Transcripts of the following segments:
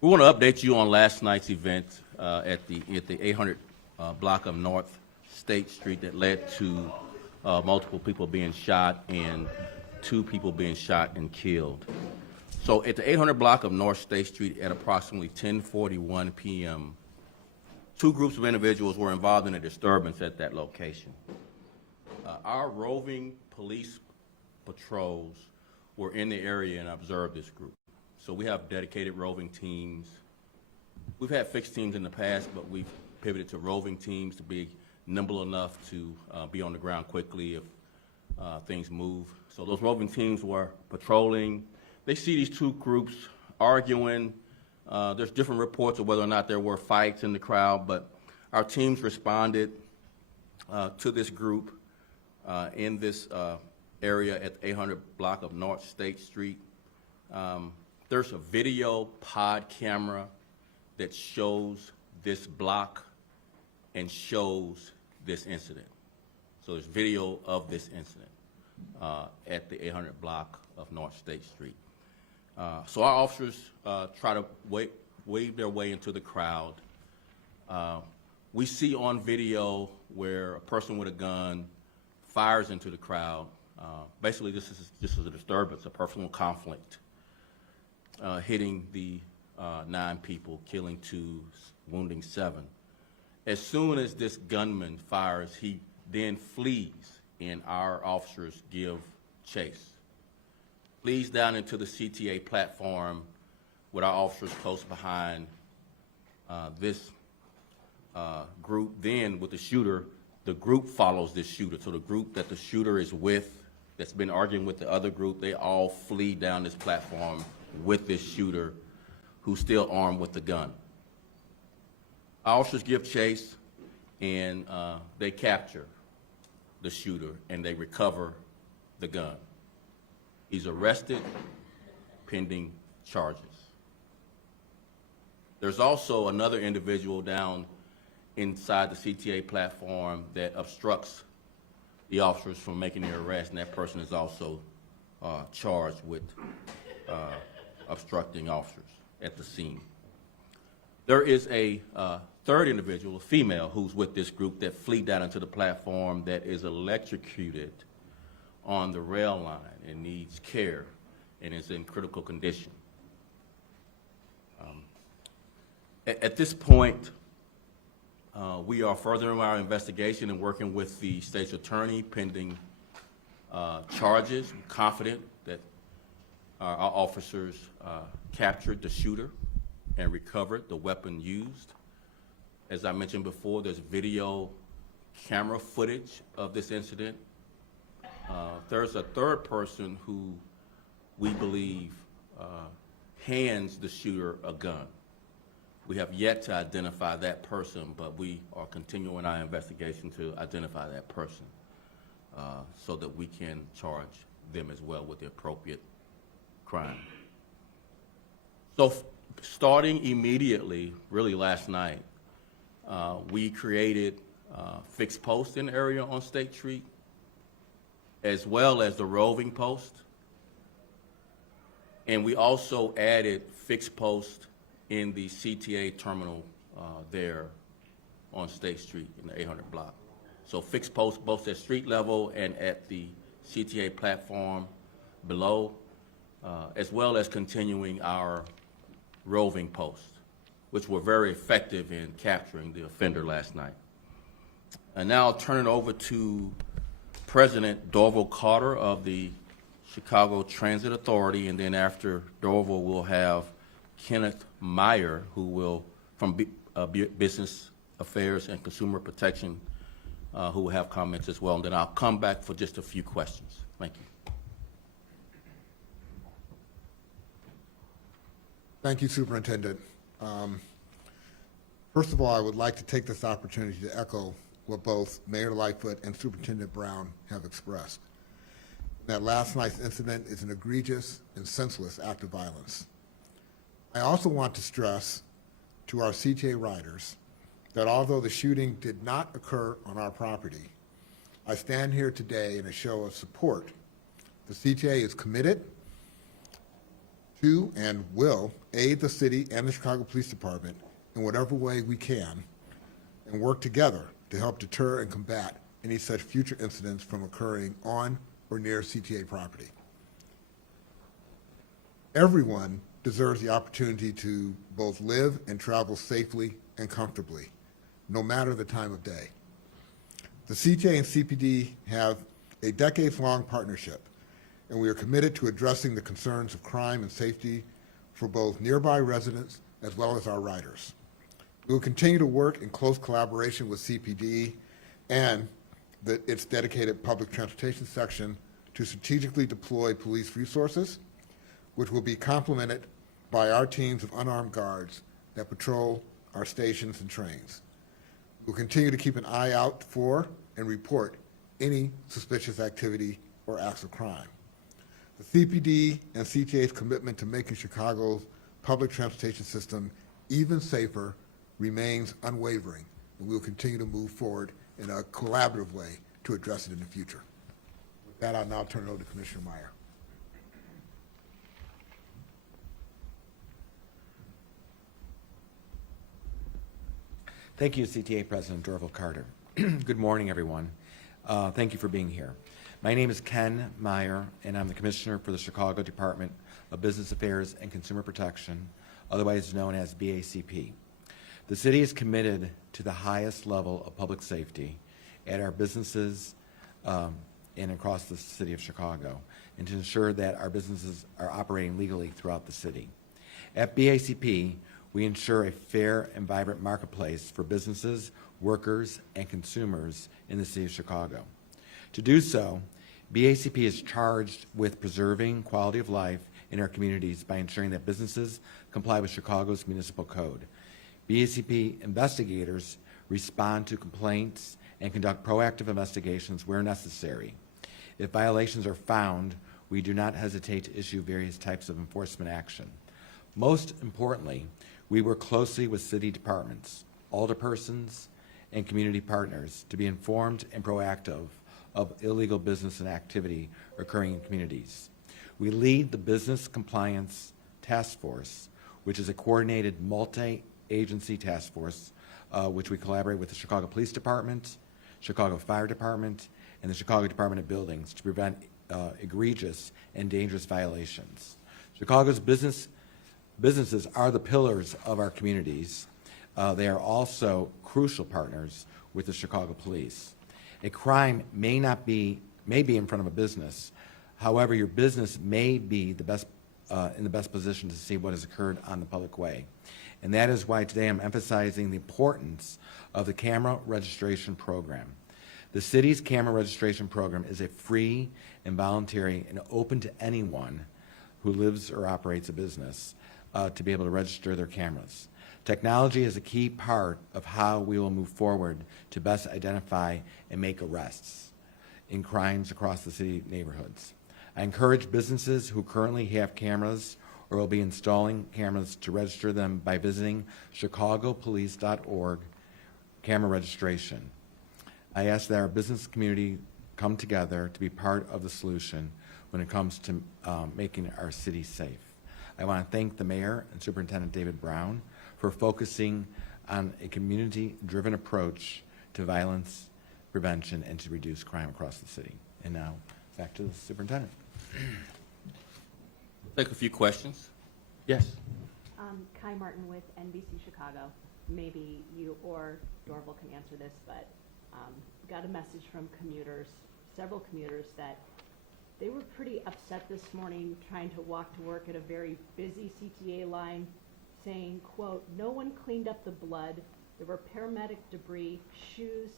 We want to update you on last night's event at the 800 block of North State Street that led to multiple people being shot and 2 people being shot and killed. So at the 800 block of North State Street at approximately 10:41 p.m., 2 groups of individuals were involved in a disturbance at that location. Our roving police patrols were in the area and observed this group. So we have dedicated roving teams. We've had fixed teams in the past, but we've pivoted to roving teams to be nimble enough to be on the ground quickly if things move. So those roving teams were patrolling. They see these 2 groups arguing. There's different reports of whether or not there were fights in the crowd, but our teams responded to this group in this area at the 800 block of North State Street. There's a video pod camera that shows this block and shows this incident. So there's video of this incident at the 800 block of North State Street. So our officers try to wave their way into the crowd. We see on video where a person with a gun fires into the crowd. Basically, this is a disturbance, a personal conflict, hitting the 9 people, killing 2, wounding 7. As soon as this gunman fires, he then flees, and our officers give chase. Flees down into the CTA platform with our officers close behind this group. Then with the shooter, the group follows this shooter. So the group that the shooter is with, that's been arguing with the other group, they all flee down this platform with this shooter who's still armed with the gun. Our officers give chase, and they capture the shooter, and they recover the gun. He's arrested, pending charges. There's also another individual down inside the CTA platform that obstructs the officers from making their arrest, and that person is also charged with obstructing officers at the scene. There is a third individual, a female, who's with this group that flee down into the platform that is electrocuted on the rail line and needs care and is in critical condition. At this point, we are furthering our investigation and working with the state's attorney pending charges. I'm confident that our officers captured the shooter and recovered the weapon used. As I mentioned before, there's video camera footage of this incident. There's a third person who we believe hands the shooter a gun. We have yet to identify that person, but we are continuing our investigation to identify that person so that we can charge them as well with the appropriate crime. So starting immediately, really last night, we created fixed posts in the area on State Street, as well as the roving post. And we also added fixed posts in the CTA terminal there on State Street in the 800 block. So fixed posts both at street level and at the CTA platform below, as well as continuing our roving posts, which were very effective in capturing the offender last night. And now I'll turn it over to President Dorval Carter of the Chicago Transit Authority, and then after Dorval, we'll have Kenneth Meyer, who will, from Business Affairs and Consumer Protection, who will have comments as well, and then I'll come back for just a few questions. Thank you. Thank you, Superintendent. First of all, I would like to take this opportunity to echo what both Mayor Lightfoot and Superintendent Brown have expressed. That last night's incident is an egregious and senseless act of violence. I also want to stress to our CTA riders that although the shooting did not occur on our property, I stand here today in a show of support. The CTA is committed to and will aid the city and the Chicago Police Department in whatever way we can and work together to help deter and combat any such future incidents from occurring on or near CTA property. Everyone deserves the opportunity to both live and travel safely and comfortably, no matter the time of day. The CTA and CPD have a decades-long partnership, and we are committed to addressing the concerns of crime and safety for both nearby residents as well as our riders. We will continue to work in close collaboration with CPD and its dedicated public transportation section to strategically deploy police resources, which will be complemented by our teams of unarmed guards that patrol our stations and trains. We'll continue to keep an eye out for and report any suspicious activity or acts of crime. The CPD and CTA's commitment to making Chicago's public transportation system even safer remains unwavering, and we will continue to move forward in a collaborative way to address it in the future. With that, I'll now turn it over to Commissioner Meyer. Thank you, CTA President Dorval Carter. Good morning, everyone. Thank you for being here. My name is Ken Meyer, and I'm the Commissioner for the Chicago Department of Business Affairs and Consumer Protection, otherwise known as BACP. The city is committed to the highest level of public safety at our businesses and across the city of Chicago, and to ensure that our businesses are operating legally throughout the city. At BACP, we ensure a fair and vibrant marketplace for businesses, workers, and consumers in the city of Chicago. To do so, BACP is charged with preserving quality of life in our communities by ensuring that businesses comply with Chicago's municipal code. BACP investigators respond to complaints and conduct proactive investigations where necessary. If violations are found, we do not hesitate to issue various types of enforcement action. Most importantly, we work closely with city departments, alderpersons, and community partners to be informed and proactive of illegal business and activity occurring in communities. We lead the Business Compliance Task Force, which is a coordinated multi-agency task force which we collaborate with the Chicago Police Department, Chicago Fire Department, and the Chicago Department of Buildings to prevent egregious and dangerous violations. Chicago's businesses are the pillars of our communities. They are also crucial partners with the Chicago Police. A crime may be in front of a business. However, your business may be the best in the best position to see what has occurred on the public way. And that is why today I'm emphasizing the importance of the camera registration program. The city's camera registration program is a free and voluntary and open to anyone who lives or operates a business to be able to register their cameras. Technology is a key part of how we will move forward to best identify and make arrests in crimes across the city neighborhoods. I encourage businesses who currently have cameras or will be installing cameras to register them by visiting chicagopolice.org camera registration. I ask that our business community come together to be part of the solution when it comes to making our city safe. I want to thank the Mayor and Superintendent David Brown for focusing on a community-driven approach to violence prevention and to reduce crime across the city. And now, back to the Superintendent. Take a few questions. Yes. Kai Martin with NBC Chicago. Maybe you or Dorval can answer this, but got a message from commuters, several commuters, that they were pretty upset this morning trying to walk to work at a very busy CTA line, saying, quote, "No one cleaned up the blood. There were paramedic debris, shoes,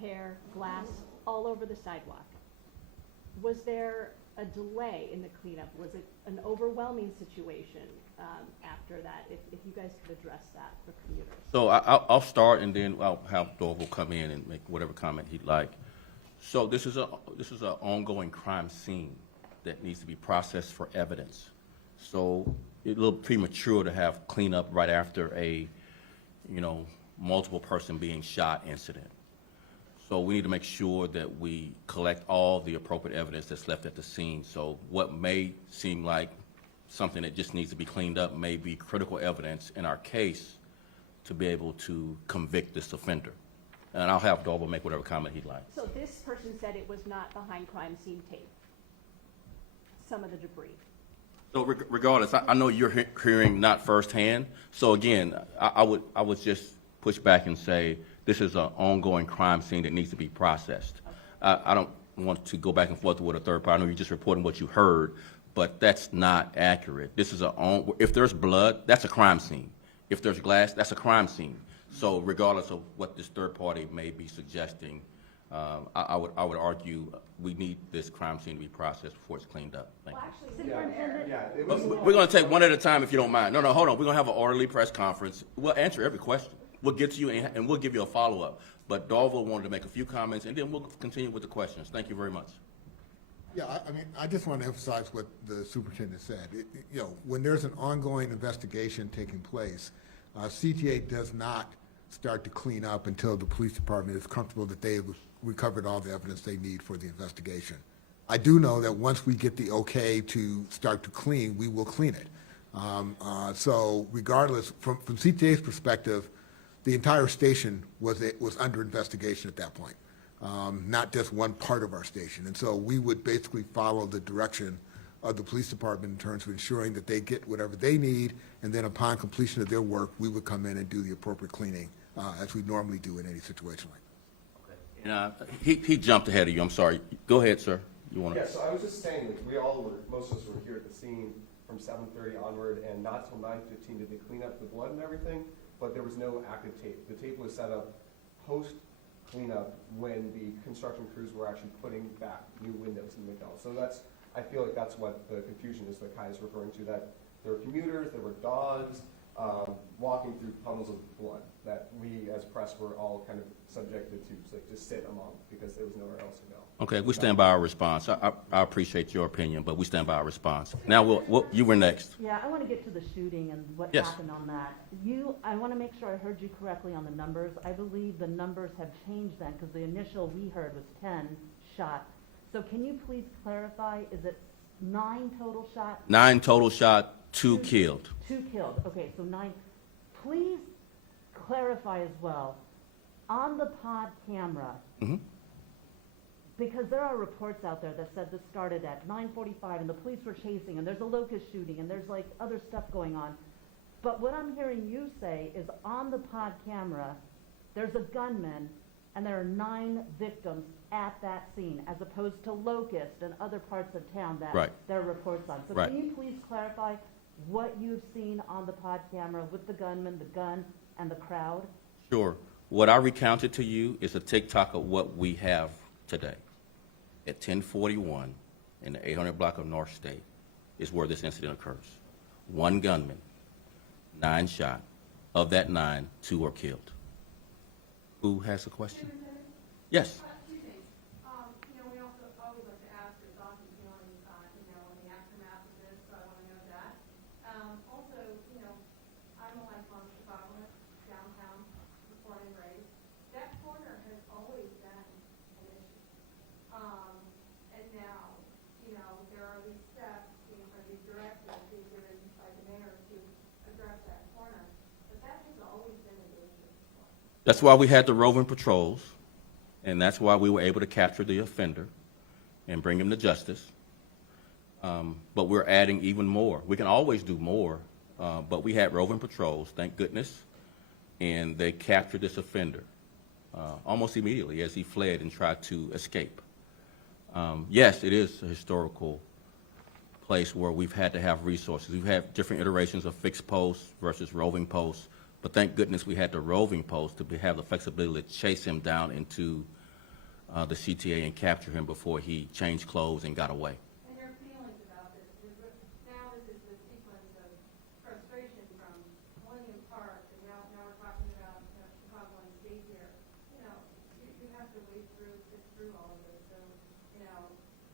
hair, glass all over the sidewalk." Was there a delay in the cleanup? Was it an overwhelming situation after that? If you guys could address that for commuters. So I'll start, and then I'll have Dorval come in and make whatever comment he'd like. So this is an ongoing crime scene that needs to be processed for evidence. So it's a little premature to have cleanup right after a, multiple person being shot incident. So we need to make sure that we collect all the appropriate evidence that's left at the scene. So what may seem like something that just needs to be cleaned up, may be critical evidence in our case to be able to convict this offender. And I'll have Darvel make whatever comment he'd like. So this person said it was not behind crime scene tape, some of the debris. So regardless, I know you're hearing not firsthand. So again, I would just push back and say this is an ongoing crime scene that needs to be processed. I don't want to go back and forth with a third party. I know you're just reporting what you heard, but that's not accurate. This is if there's blood, that's a crime scene. If there's glass, that's a crime scene. So regardless of what this third party may be suggesting, I would argue we need this crime scene to be processed before it's cleaned up. Thank you. Superintendent, We're going to take one at a time if you don't mind. No, hold on. We're going to have an orderly press conference. We'll answer every question. We'll get to you and we'll give you a follow-up. But Darvel wanted to make a few comments, and then we'll continue with the questions. Thank you very much. Yeah, I mean, I just want to emphasize what the superintendent said. When there's an ongoing investigation taking place, CTA does not start to clean up until the police department is comfortable that they have recovered all the evidence they need for the investigation. I do know that once we get the okay to start to clean, we will clean it. So regardless, from CTA's perspective, the entire station was under investigation at that point, not just one part of our station. And so we would basically follow the direction of the police department in terms of ensuring that they get whatever they need, and then upon completion of their work, we would come in and do the appropriate cleaning as we normally do in any situation like that. And he jumped ahead of you. I'm sorry. Go ahead, sir. You want to? Yeah, so I was just saying, like, most of us were here at the scene from 7:30 onward, and not till 9:15 did they clean up the blood and everything, but there was no active tape. The tape was set up post-cleanup when the construction crews were actually putting back new windows in McDonald's. So I feel like that's what the confusion is that Kai is referring to, that there were commuters, there were dogs, walking through puddles of blood that we as press were all kind of subjected to, like, just sit among because there was nowhere else to go. Okay, we stand by our response. I appreciate your opinion, but we stand by our response. Now, you were next. Yeah, I want to get to the shooting and what Yes. happened on that. I want to make sure I heard you correctly on the numbers. I believe the numbers have changed then, because the initial we heard was 10 shot. So can you please clarify, is it 9 total shots? 9 total shot, 2 killed. 2 killed, okay, so 9. Please clarify as well, on the pod camera, Mhm. because there are reports out there that said this started at 9:45 and the police were chasing and there's a locust shooting and there's like other stuff going on. But what I'm hearing you say is on the pod camera, there's a gunman and there are 9 victims at that scene, as opposed to Locust and other parts of town that Right. there are reports on. So Right. can you please clarify what you've seen on the pod camera with the gunman, the gun, and the crowd? Sure. What I recounted to you is a TikTok of what we have today. At 10:41 in the 800 block of North State is where this incident occurs. 1 gunman, 9 shot. Of that 9, 2 were killed. Who has a question? Yes. Two things. We also always like to ask your thoughts and feelings, in the aftermath of this, so I want to know that. Also, I'm a lifelong Chicagoan, downtown, born and raised. That corner has always been an issue. And now, there are these steps, or these directives being given by the mayor to address that corner, but that has always been a danger. That's why we had the roving patrols, and that's why we were able to capture the offender and bring him to justice. But we're adding even more. We can always do more, but we had roving patrols, thank goodness, and they captured this offender almost immediately as he fled and tried to escape. Yes, it is a historical place where we've had to have resources. We've had different iterations of fixed posts versus roving posts, but thank goodness we had the roving post to have the flexibility to chase him down into the CTA and capture him before he changed clothes and got away. And your feelings about this, because now this is the sequence of frustration from Millennium Park, and now we're talking about Chicago and state here. You have to wade through all of this, so,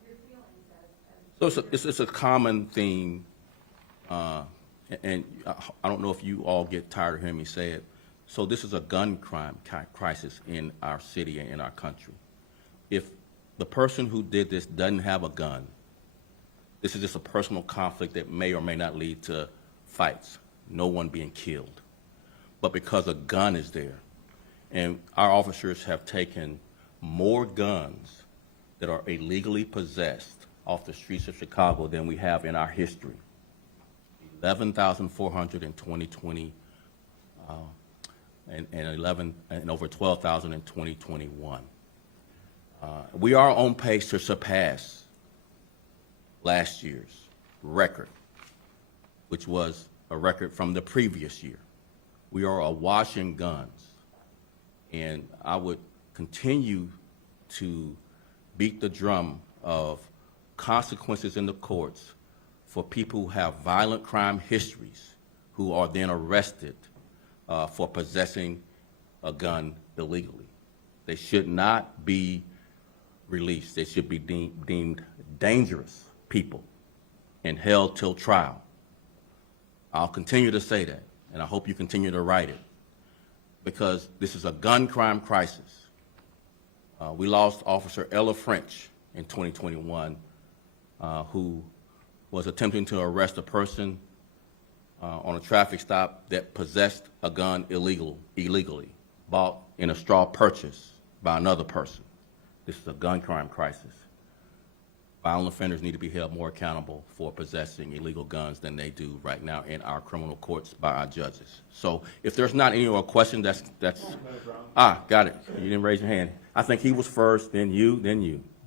your feelings as. So it's a common theme, and I don't know if you all get tired of hearing me say it. So this is a gun crime crisis in our city and in our country. If the person who did this doesn't have a gun, This is just a personal conflict that may or may not lead to fights, no one being killed. But because a gun is there, and our officers have taken more guns that are illegally possessed off the streets of Chicago than we have in our history. 11,400 in 2020, and over 12,000 in 2021. We are on pace to surpass last year's record, which was a record from the previous year. We are awash in guns, and I would continue to beat the drum of consequences in the courts for people who have violent crime histories who are then arrested for possessing a gun illegally. They should not be released. They should be deemed dangerous people and held till trial. I'll continue to say that, and I hope you continue to write it, because this is a gun crime crisis. We lost Officer Ella French in 2021, who was attempting to arrest a person on a traffic stop that possessed a gun illegally, bought in a straw purchase by another person. This is a gun crime crisis. Violent offenders need to be held more accountable for possessing illegal guns than they do right now in our criminal courts by our judges. So if there's not any more questions, got it. You didn't raise your hand. I think he was first, then you,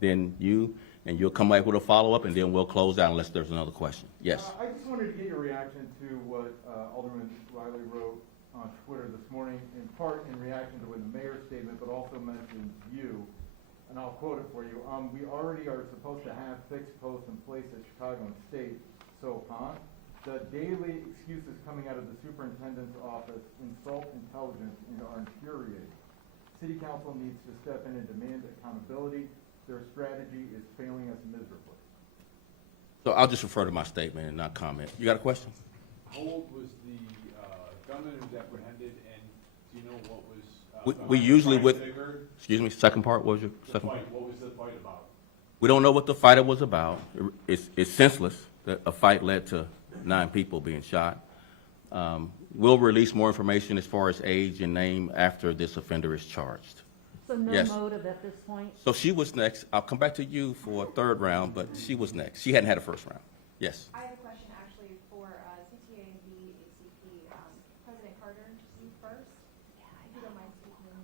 and you'll come back with a follow-up, and then we'll close out unless there's another question. Yes. I just wanted to get your reaction to what Alderman Riley wrote on Twitter this morning, in part in reaction to the mayor's statement, but also mentions you. And I'll quote it for you. We already are supposed to have fixed posts in place at Chicago and State, so the daily excuses coming out of the superintendent's office insult intelligence and are infuriating. City Council needs to step in and demand accountability. Their strategy is failing us miserably. So I'll just refer to my statement and not comment. You got a question? How old was the gunman who was apprehended, and do you know what was? We usually fight that occurred? excuse me, second part, what was your second part? What was the fight about? We don't know what the fight was about. It's senseless that a fight led to 9 people being shot. We'll release more information as far as age and name after this offender is charged. So no Yes. motive at this point? So she was next. I'll come back to you for a third round, but she was next. She hadn't had a first round. Yes. I have a question actually for CTA and VHCP. President Carter, you first. If you don't mind speaking.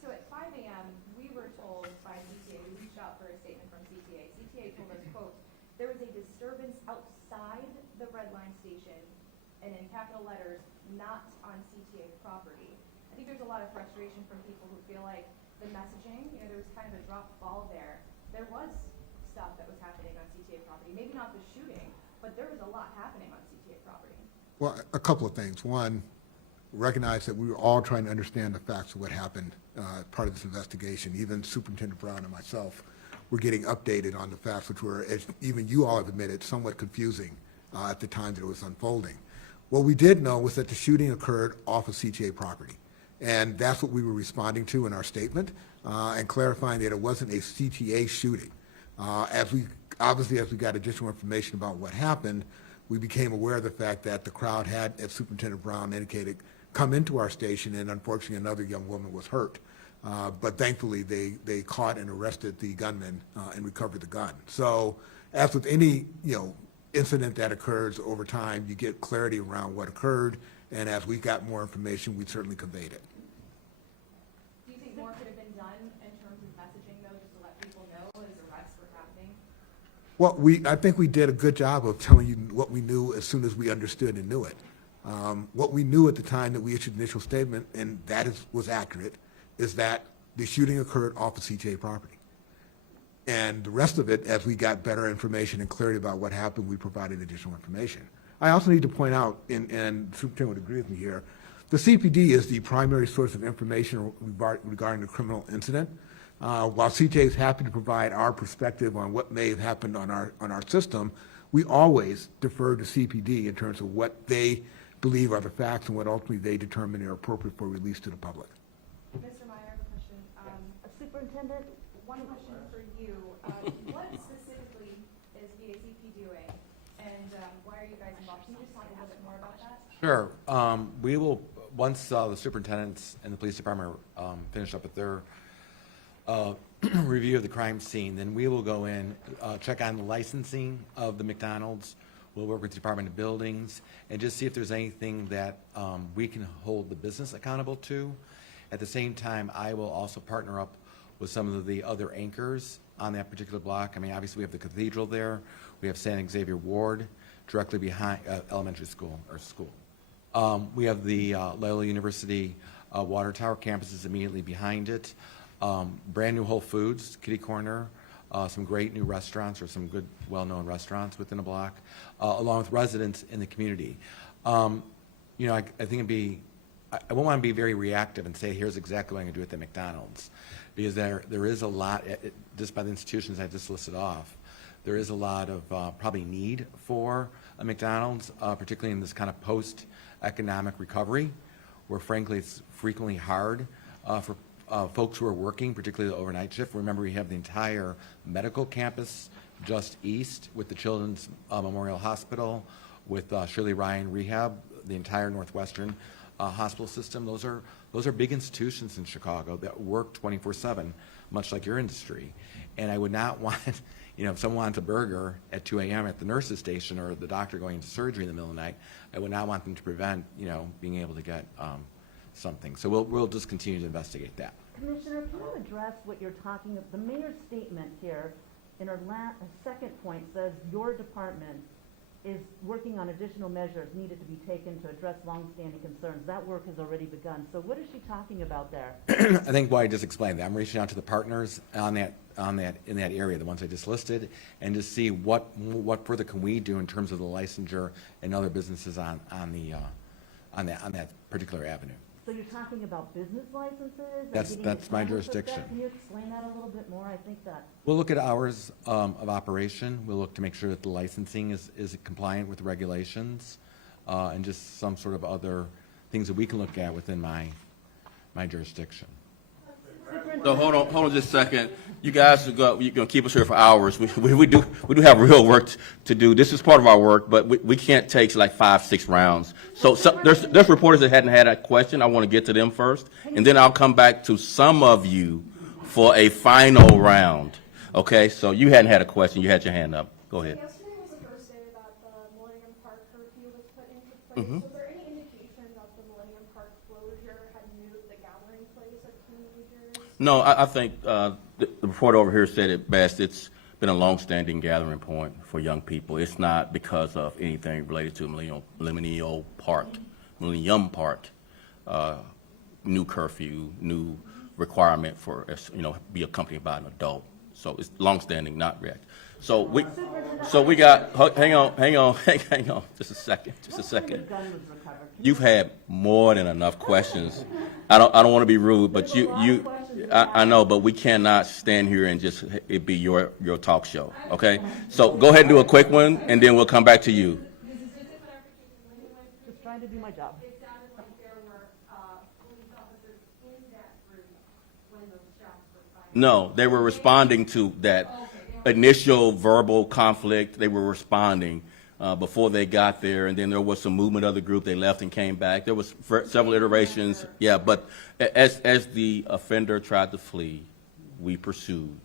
So at 5 a.m., we were told by CTA, we reached out for a statement from CTA. CTA told us, quote, there was a disturbance outside the red line station, and in capital letters, not on CTA property. I think there's a lot of frustration from people who feel like the messaging, there was kind of a dropped ball there. There was stuff that was happening on CTA property, maybe not the shooting, but there was a lot happening on CTA property. Well, a couple of things. One, recognize that we were all trying to understand the facts of what happened part of this investigation. Even Superintendent Brown and myself were getting updated on the facts, which were, as even you all have admitted, somewhat confusing at the time that it was unfolding. What we did know was that the shooting occurred off of CTA property. And that's what we were responding to in our statement and clarifying that it wasn't a CTA shooting. As we got additional information about what happened, we became aware of the fact that the crowd had, as Superintendent Brown indicated, come into our station, and unfortunately another young woman was hurt. But thankfully they caught and arrested the gunman and recovered the gun. So as with any incident that occurs over time, you get clarity around what occurred, and as we got more information, we certainly conveyed it. Do you think more could have been done in terms of messaging, though, just to let people know as arrests were happening? Well, I think we did a good job of telling you what we knew as soon as we understood and knew it. What we knew at the time that we issued the initial statement, and that was accurate, is that the shooting occurred off of CTA property. And the rest of it, as we got better information and clarity about what happened, we provided additional information. I also need to point out, and the Superintendent would agree with me here, the CPD is the primary source of information regarding the criminal incident. While CTA is happy to provide our perspective on what may have happened on our system, we always defer to CPD in terms of what they believe are the facts and what ultimately they determine are appropriate for release to the public. Mr. Meyer, I have a question. Superintendent? One question for you. What specifically is VACP Sure. We will, once the superintendents and the police department finish up with their review of the crime scene, then we will go in, check on the licensing of the McDonald's. We'll work with the Department of Buildings and just see if there's anything that we can hold the business accountable to. At the same time, I will also partner up with some of the other anchors on that particular block. I mean, obviously, we have the cathedral there. We have San Xavier Ward directly behind elementary school or school. We have the Loyola University Water Tower campus is immediately behind it. Brand new Whole Foods, kitty corner, some great new restaurants or some good, well-known restaurants within a block, along with residents in the community. You know, I think it'd be, I won't want to be very reactive and say, here's exactly what I'm going to do at the McDonald's, because there is a lot, just by the institutions I just listed off, there is a lot of probably need for a McDonald's, particularly in this kind of post-economic recovery, where frankly it's frequently hard for folks who are working, particularly the overnight shift. Remember, we have the entire medical campus just east with the Children's Memorial Hospital, with Shirley Ryan Rehab, the entire Northwestern hospital system. Those are big institutions in Chicago that work 24/7, much like your industry. And I would not want, you know, if someone wants a burger at 2 a.m. at the nurse's station or the doctor going into surgery in the middle of the night, I would not want them to prevent, you know, being able to get something. So we'll just continue to investigate that. Commissioner, can you address what you're talking of? The mayor's statement here in her second point says your department is working on additional measures needed to be taken to address longstanding concerns. That work has already begun. So what is she talking about there? I think what I just explained, that I'm reaching out to the partners in that area, the ones I just listed, and to see what further can we do in terms of the licensure and other businesses on that particular avenue. So you're talking about business licenses? and That's getting my diplomas with jurisdiction. that? Can you explain that a little bit more? I think that. We'll look at hours of operation. We'll look to make sure that the licensing is compliant with regulations, and just some sort of other things that we can look at within my jurisdiction. So hold on just a second. You guys are going to keep us here for hours. We do have real work to do. This is part of our work, but we can't take like 5-6 rounds. So there's reporters that hadn't had a question. I want to get to them first, and then I'll come back to some of you for a final round. Okay? So you hadn't had a question. You had your hand up. Go ahead. Yesterday was the first day that the Millennium Park curfew was put into place. Was there any indication that the Millennium Park closure had moved the gathering place of teenagers? No, I think the reporter over here said it best. It's been a long-standing gathering point for young people. It's not because of anything related to Millennium Park, new curfew, new requirement for, be accompanied by an adult. So it's long-standing, not react. So we got, hang on, just a second. The gun was recovered. You've had more than enough questions. I don't want to be rude, but I know, but we cannot stand here and just it be your talk show, okay? So go ahead and do a quick one, and then we'll come back to you. Just trying to do my job. It sounded like there were police officers in that room when those shots were fired. No, they were responding to that initial verbal conflict. They were responding before they got there, and then there was some movement of the group. They left and came back. There was several iterations. Yeah, but as the offender tried to flee, we pursued.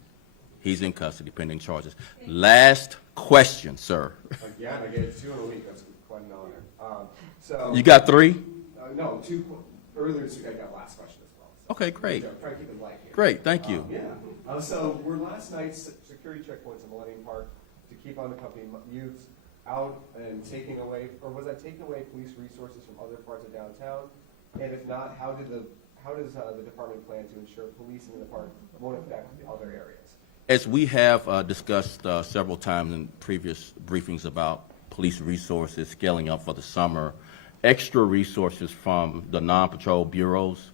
He's in custody, pending charges. Last question, sir. Again, I get 2 in a week. That's quite an honor. So You got 3? no, 2 earlier this week. I got last question as well. So Okay, great. I'm trying to keep it light here. Great, thank you. Yeah. So we're last night's security checkpoints in Millennium Park to keep on the company youths out and taking away, or was that taking away police resources from other parts of downtown? And if not, how does the department plan to ensure policing in the park won't affect the other areas? As we have discussed several times in previous briefings about police resources scaling up for the summer, extra resources from the non-patrol bureaus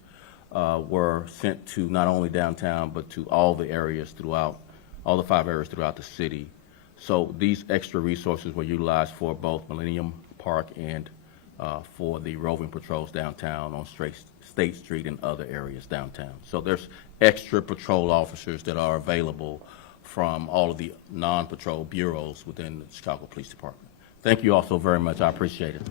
were sent to not only downtown, but to all the areas throughout, all the 5 areas throughout the city. So these extra resources were utilized for both Millennium Park and for the roving patrols downtown on State Street and other areas downtown. So there's extra patrol officers that are available from all of the non-patrol bureaus within the Chicago Police Department. Thank you all so very much. I appreciate it.